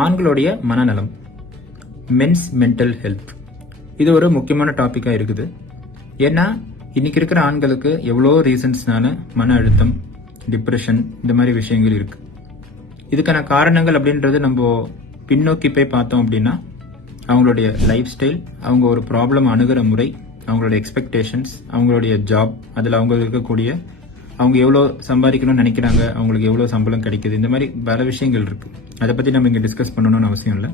ஆண்களுடைய மனநலம், men's mental health. இது ஒரு முக்கியமான டாபிக்காக இருக்குது. ஏன்னா இன்னைக்கு இருக்கிற ஆண்களுக்கு எவ்வளோ ரீசன்ஸ்னால மன அழுத்தம், டிப்ரெஷன் இந்த மாதிரி விஷயங்கள் இருக்கு. இதுக்கான காரணங்கள் அப்படின்றது நம்ம பின்னோக்கி போய் பார்த்தோம் அப்படின்னா அவங்களுடைய லைஃப் ஸ்டைல், அவங்க ஒரு ப்ராப்ளம் அணுகிற முறை, அவங்களுடைய எக்ஸ்பெக்டேஷன்ஸ், அவங்களுடைய ஜாப், அதில் அவங்க இருக்கக்கூடிய அவங்க எவ்வளோ சம்பாதிக்கணும்னு நினைக்கிறாங்க, அவங்களுக்கு எவ்வளோ சம்பளம் கிடைக்குது, இந்த மாதிரி பல விஷயங்கள் இருக்கு. அதை பற்றி நம்ம இங்கே டிஸ்கஸ் பண்ணணும்னு அவசியம் இல்லை.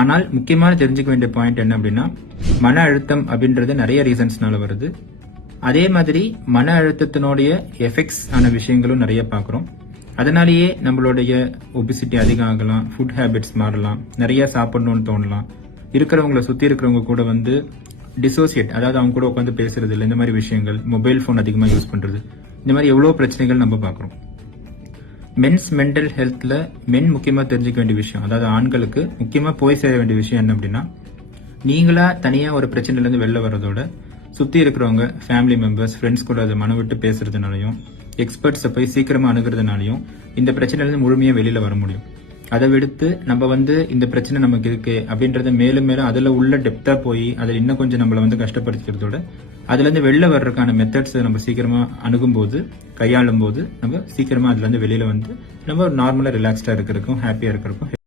ஆனால் முக்கியமான தெரிஞ்சுக்க வேண்டிய பாயிண்ட் என்ன அப்படின்னா, மன அழுத்தம் அப்படின்றது நிறைய ரீசன்ஸ்னால வருது. அதே மாதிரி மன அழுத்தத்தினுடைய எஃபெக்ட்ஸ் ஆன விஷயங்களும் நிறைய பார்க்குறோம். அதனாலேயே நம்மளுடைய ஒபிசிட்டி அதிகம் ஆகலாம், ஃபுட் ஹேபிட்ஸ் மாறலாம், நிறைய சாப்பிடணும்னு தோணலாம், இருக்கிறவங்கள சுற்றி இருக்கிறவங்க கூட வந்து டிசோசியேட், அதாவது அவங்க கூட உட்காந்து பேசுறது இல்லை, இந்த மாதிரி விஷயங்கள், மொபைல் ஃபோன் அதிகமாக யூஸ் பண்ணுறது, இந்த மாதிரி எவ்வளோ பிரச்சனைகள் நம்ம பார்க்குறோம். மென்ஸ் மென்டல் ஹெல்த்தில் மென் முக்கியமாக தெரிஞ்சுக்க வேண்டிய விஷயம், அதாவது ஆண்களுக்கு முக்கியமாக போய் சேர வேண்டிய விஷயம் என்ன அப்படின்னா, நீங்களா தனியாக ஒரு பிரச்சனையிலேருந்து வெளில வர்றதோட சுற்றி இருக்கிறவங்க, ஃபேமிலி மெம்பர்ஸ், ஃப்ரெண்ட்ஸ் கூட அதை மன விட்டு பேசுறதுனாலையும், எக்ஸ்பர்ட்ஸை போய் சீக்கிரமாக அணுகிறதுனாலையும் இந்த பிரச்சனையிலேருந்து முழுமையாக வெளியில் வர முடியும். அதை விடுத்து நம்ம வந்து இந்த பிரச்சனை நமக்கு இருக்கு அப்படின்றத மேலும் மேலும் அதில் உள்ள டெப்த்தாக போய் அதில் இன்னும் கொஞ்சம் நம்மளை வந்து கஷ்டப்படுத்திக்கிறதோட அதுலேருந்து வெளில வர்றதுக்கான மெத்தட்ஸை நம்ம சீக்கிரமாக அணுகும் போது, கையாளும் போது நம்ம சீக்கிரமாக அதுலேருந்து வெளியில் வந்து நம்ம நார்மலாக ரிலாக்ஸ்டாக இருக்கிறதுக்கும் ஹாப்பியாக இருக்கிறதுக்கும்